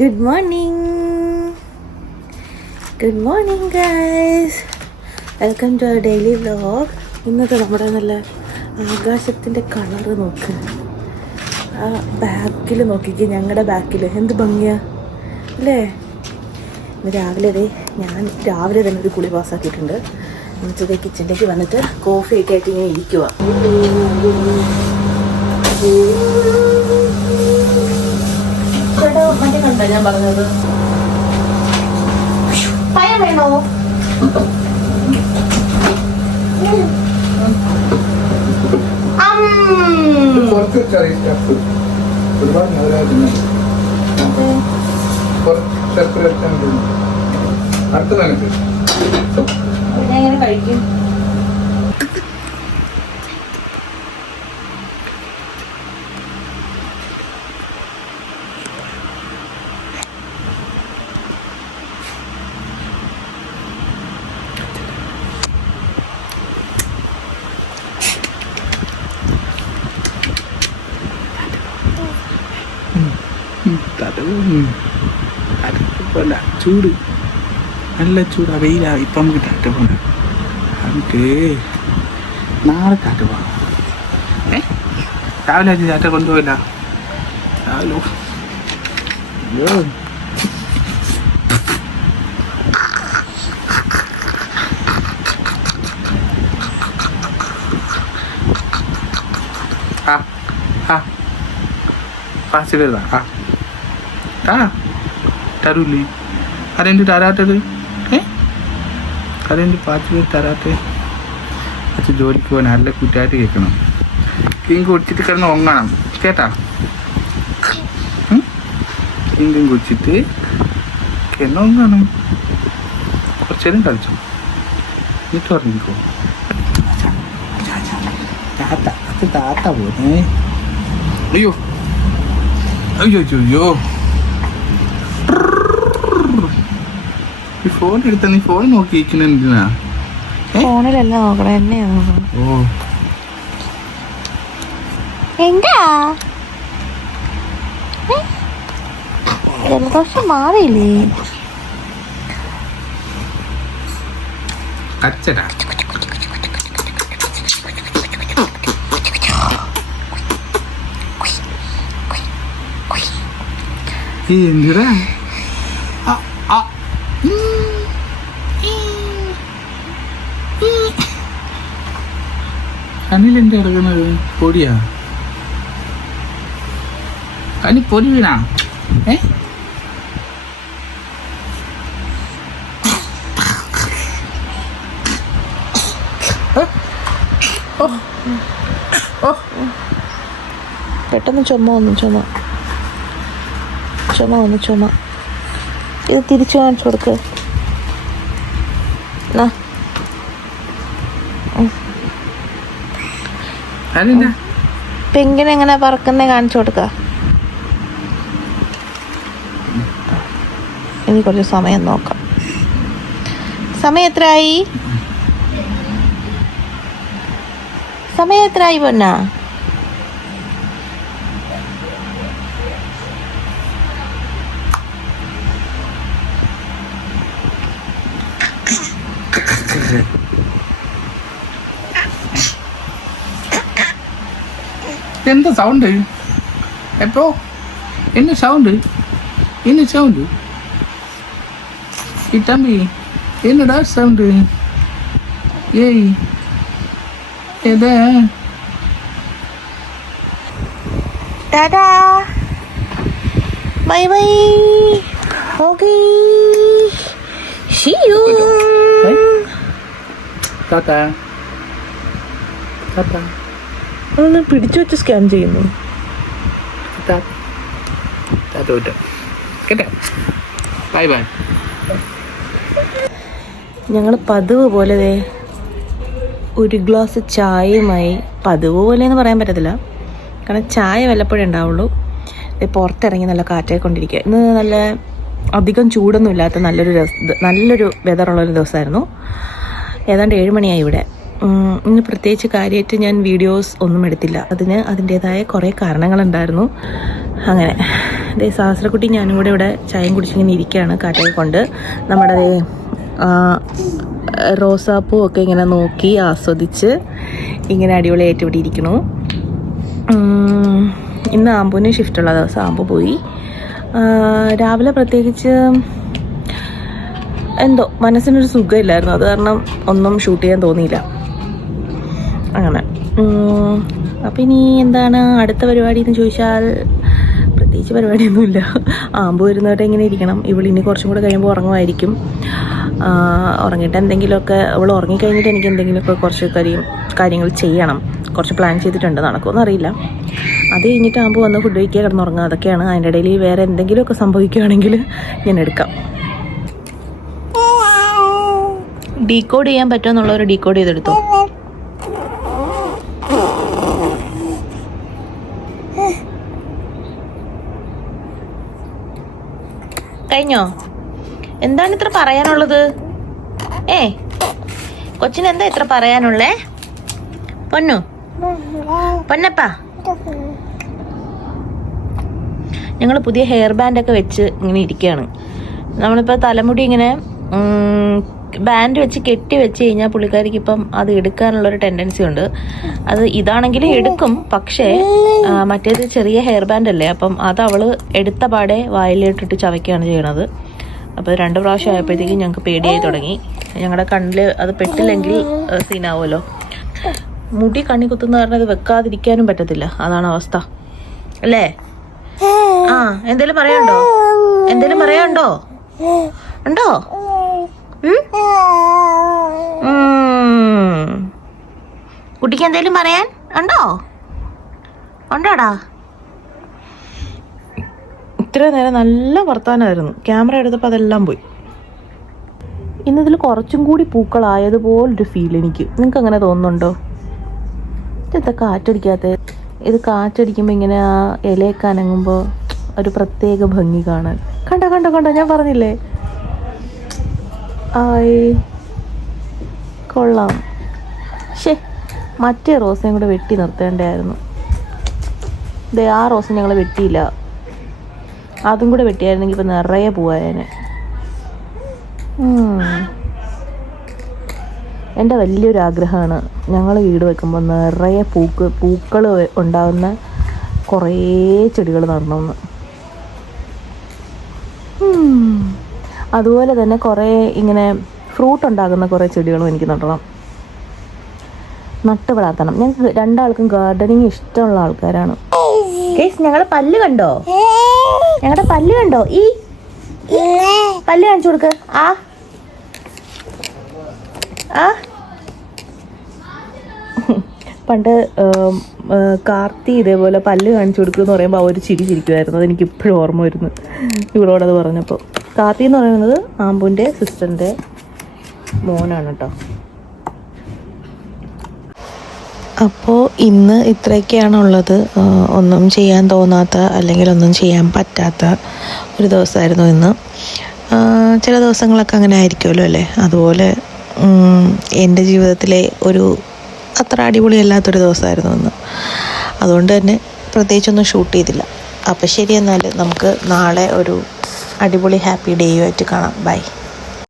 Good morning guys, welcome to our daily vlog. ഇന്നത്തെ നമ്മുടെ നല്ല ആകാശത്തിൻ്റെ കളറ് നോക്ക്. ആ ബാക്കിൽ നോക്കിക്ക്, ഞങ്ങളുടെ ബാക്കിൽ എന്ത് ഭംഗിയാ അല്ലേ. ഇന്ന് ഞാൻ രാവിലെ തന്നെ ഒരു കുളി പാസ്സാക്കിയിട്ടുണ്ട്. എന്നിട്ട് കിച്ചണിലേക്ക് വന്നിട്ട് കോഫി ഒക്കെ ആയിട്ട് ഇങ്ങനെ ഇരിക്കുക. മറ്റേ കണ്ടോ ഞാൻ പറഞ്ഞത്, പയം വേണോ? എങ്ങനെ കഴിക്കും? പോലെ ചൂട്, നല്ല ചൂടാ, വെയിലാ. ഇപ്പം നമുക്ക് ടാറ്റ പോകണം. നമുക്ക് നാളെ ടാറ്റ പോകാം. രാവിലെ ആദ്യം ടാറ്റ കൊണ്ടുപോയില്ല. രാവിലെ pasti beda. Taruli. Ada yang di tarate tu? Ada yang di pasti tarate. Aja jodi kau nak le kuda tu kan? King kucing kerana orang kita. King kucing kerana orang kau cering kan tu? Itu orang kau. Tata boleh. Ayo. ഈ phone എടുത്ത നീ phone നോക്കിയിരിക്കുന്ന എന്തിനാ? ഫോണിലല്ല നോക്കണം, എന്നെയാ നോക്കണം. ഓ എന്താ ജലദോഷം മാറിയില്ലേ? കച്ചടാ. എന്തിനാ കണ്ണിലെന്താ കിടക്കുന്നത്? പൊടിയാ? കണ്ണി പൊടി വീണാ? പെട്ടെന്ന് ചുമ ഇത് തിരിച്ചു കാണിച്ചു കൊടുക്ക്. പെങ്കിന് എങ്ങനെ പറക്കുന്നേ കാണിച്ചു കൊടുക്ക. ഇനി കുറച്ച് സമയം നോക്കാം. സമയം എത്രയായി പൊന്നാ? എന്താ സൗണ്ട്? എപ്പോ என்ன சவுண்டு? ഈ തമ്പി എന്നടാ സൗണ്ട്? ഏയ് ഏതാ? Tata, bye bye, okay, see you. Tata. അതൊന്ന് പിടിച്ചു വെച്ച് സ്കാൻ ചെയ്യുന്നു. Bye bye. ഞങ്ങൾ പതിവ് പോലെ ഒരു ഗ്ലാസ് ചായയുമായി, പതിവ് പോലെ എന്ന് പറയാൻ പറ്റത്തില്ല, കാരണം ചായ വല്ലപ്പോഴേ ഉണ്ടാവുള്ളൂ. പുറത്തിറങ്ങി നല്ല കാറ്റായി കൊണ്ടിരിക്കുക. ഇന്ന് നല്ല അധികം ചൂടൊന്നും ഇല്ലാത്ത നല്ലൊരു വെതറുള്ളൊരു ദിവസമായിരുന്നു. ഏതാണ്ട് 7 മണിയായി ഇവിടെ. ഇന്ന് പ്രത്യേകിച്ച് കാര്യമായിട്ട് ഞാൻ വീഡിയോസ് ഒന്നും എടുത്തില്ല. അതിന് അതിൻ്റേതായ കുറേ കാരണങ്ങളുണ്ടായിരുന്നു. അങ്ങനെ സഹസ്രക്കുട്ടി ഞാനും കൂടെ ഇവിടെ ചായയും കുടിച്ചിങ്ങനെ ഇരിക്കുകയാണ് കാറ്റൊക്കെ കൊണ്ട്. നമ്മുടെ റോസാപ്പൂ ഒക്കെ ഇങ്ങനെ നോക്കി ആസ്വദിച്ച് ഇങ്ങനെ അടിപൊളിയായിട്ട് ഇവിടെ ഇരിക്കണു. ഇന്ന് ആമ്പൂന് ഷിഫ്റ്റുള്ള ദിവസം ആമ്പു പോയി. രാവിലെ പ്രത്യേകിച്ച് എന്തോ മനസ്സിനൊരു സുഖമില്ലായിരുന്നു. അത് കാരണം ഒന്നും ഷൂട്ട് ചെയ്യാൻ തോന്നിയില്ല. അങ്ങനെ അപ്പം ഇനി എന്താണ് അടുത്ത പരിപാടി എന്ന് ചോദിച്ചാൽ പ്രത്യേകിച്ച് പരിപാടിയൊന്നുമില്ല. ആമ്പു വരുന്നവരെ ഇങ്ങനെ ഇരിക്കണം. ഇവളിനി കുറച്ചും കൂടെ കഴിയുമ്പോൾ ഉറങ്ങുമായിരിക്കും. ഉറങ്ങിയിട്ട് എന്തെങ്കിലുമൊക്കെ അവൾ ഉറങ്ങിക്കഴിഞ്ഞിട്ട് എനിക്ക് എന്തെങ്കിലുമൊക്കെ കുറച്ച് കാര്യങ്ങൾ ചെയ്യണം. കുറച്ച് പ്ലാൻ ചെയ്തിട്ടുണ്ട്. നടക്കുമെന്ന് അറിയില്ല. അത് കഴിഞ്ഞിട്ട് ആകുമ്പോൾ വന്ന് ഫുഡ് കഴിക്കുക, കിടന്നുറങ്ങുക, അതൊക്കെയാണ്. അതിൻ്റെ ഇടയിൽ വേറെ എന്തെങ്കിലുമൊക്കെ സംഭവിക്കുകയാണെങ്കിൽ ഞാൻ എടുക്കാം. ഡീകോഡ് ചെയ്യാൻ പറ്റുമെന്നുള്ളവർ ഡീകോഡ് ചെയ്തെടുത്തു. കഴിഞ്ഞോ? എന്താണ് ഇത്ര പറയാനുള്ളത്? കൊച്ചിന് എന്താ ഇത്ര പറയാനുള്ളേ? പൊന്നു പൊന്നപ്പാ, ഞങ്ങൾ പുതിയ ഹെയർ ബാൻഡൊക്കെ വെച്ച് ഇങ്ങനെ ഇരിക്കുകയാണ്. നമ്മളിപ്പോൾ തലമുടി ഇങ്ങനെ ബാൻഡ് വെച്ച് കെട്ടി വെച്ച് കഴിഞ്ഞാൽ പുള്ളിക്കാരിക്ക് ഇപ്പം അത് എടുക്കാനുള്ളൊരു ടെൻഡൻസി ഉണ്ട്. അത് ഇതാണെങ്കിലും എടുക്കും, പക്ഷേ മറ്റേത് ചെറിയ ഹെയർ ബാൻഡ് അല്ലേ, അപ്പം അത് അവൾ എടുത്ത പാടെ വായിലിട്ടിട്ട് ചവയ്ക്കുകയാണ് ചെയ്യണത്. അപ്പോൾ 2 പ്രാവശ്യം ആയപ്പോഴത്തേക്കും ഞങ്ങൾക്ക് പേടിയായി തുടങ്ങി. ഞങ്ങളുടെ കണ്ണിൽ അത് പെട്ടില്ലെങ്കിൽ സീനാവുമല്ലോ. മുടി കണ്ണി കുത്തുന്ന കാരണം അത് വെക്കാതിരിക്കാനും പറ്റത്തില്ല. അതാണ് അവസ്ഥ അല്ലേ? എന്തേലും പറയാനുണ്ടോ? ഉണ്ടോ? കുട്ടിക്ക് എന്തേലും പറയാൻ ഉണ്ടോടാ? ഇത്ര നേരം നല്ല വർത്താനമായിരുന്നു. ക്യാമറ എടുത്തപ്പോൾ അതെല്ലാം പോയി. ഇന്നതിൽ കുറച്ചും കൂടി പൂക്കളായതുപോലൊരു ഫീൽ എനിക്ക്. നിങ്ങൾക്ക് അങ്ങനെ തോന്നുന്നുണ്ടോ? ഇതെന്താ കാറ്റടിക്കാത്ത? ഇത് കാറ്റടിക്കുമ്പോൾ ഇങ്ങനെ ആ ഇലയൊക്കെ അനങ്ങുമ്പോൾ ഒരു പ്രത്യേക ഭംഗി കാണാൻ. കണ്ടോ ഞാൻ പറഞ്ഞില്ലേ? കൊള്ളാം. മറ്റേ റോസയും കൂടെ വെട്ടി നിർത്തേണ്ടായിരുന്നു. ആ റോസ് ഞങ്ങൾ വെട്ടിയില്ല. അതും കൂടെ വെട്ടിയായിരുന്നെങ്കിൽ ഇപ്പം നിറയെ പോവാനെ. എൻ്റെ വലിയൊരു ആഗ്രഹമാണ് ഞങ്ങൾ വീട് വെക്കുമ്പോൾ നിറയെ പൂക്കൾ ഉണ്ടാകുന്ന കുറേ ചെടികൾ നടണമെന്ന്. അതുപോലെ തന്നെ കുറേ ഇങ്ങനെ ഫ്രൂട്ട് ഉണ്ടാകുന്ന കുറേ ചെടികളും എനിക്ക് നടണം, നട്ട് വളർത്തണം. ഞങ്ങൾക്ക് 2 ആൾക്കും ഗാർഡനിങ് ഇഷ്ടമുള്ള ആൾക്കാരാണ്. ഞങ്ങളുടെ പല്ല് കണ്ടോ? ഈ പല്ല് കാണിച്ചു കൊടുക്ക്. പണ്ട് കാർത്തി ഇതേപോലെ പല്ല് കാണിച്ചു കൊടുക്കുമെന്ന് പറയുമ്പോൾ അവർ ചിരിക്കുമായിരുന്നു. അതെനിക്ക് ഇപ്പോഴും ഓർമ്മ വരുന്നു ഇവളോടത് പറഞ്ഞപ്പോൾ. കാർത്തി എന്ന് പറയുന്നത് ആമ്പൂൻ്റെ സിസ്റ്ററിൻ്റെ മോനാണ് കേട്ടോ. അപ്പോൾ ഇന്ന് ഇത്രയൊക്കെയാണുള്ളത്. ഒന്നും ചെയ്യാൻ തോന്നാത്ത അല്ലെങ്കിൽ ഒന്നും ചെയ്യാൻ പറ്റാത്ത ഒരു ദിവസമായിരുന്നു ഇന്ന്. ചില ദിവസങ്ങളൊക്കെ അങ്ങനെ ആയിരിക്കുമല്ലോ അല്ലേ? അതുപോലെ എൻ്റെ ജീവിതത്തിലെ ഒരു അത്ര അടിപൊളിയല്ലാത്തൊരു ദിവസമായിരുന്നു ഇന്ന്. അതുകൊണ്ട് തന്നെ പ്രത്യേകിച്ചൊന്നും ഷൂട്ട് ചെയ്തില്ല. അപ്പോൾ ശരി, എന്നാൽ നമുക്ക് നാളെ ഒരു അടിപൊളി ഹാപ്പി ഡേയുമായിട്ട് കാണാം. ബൈ.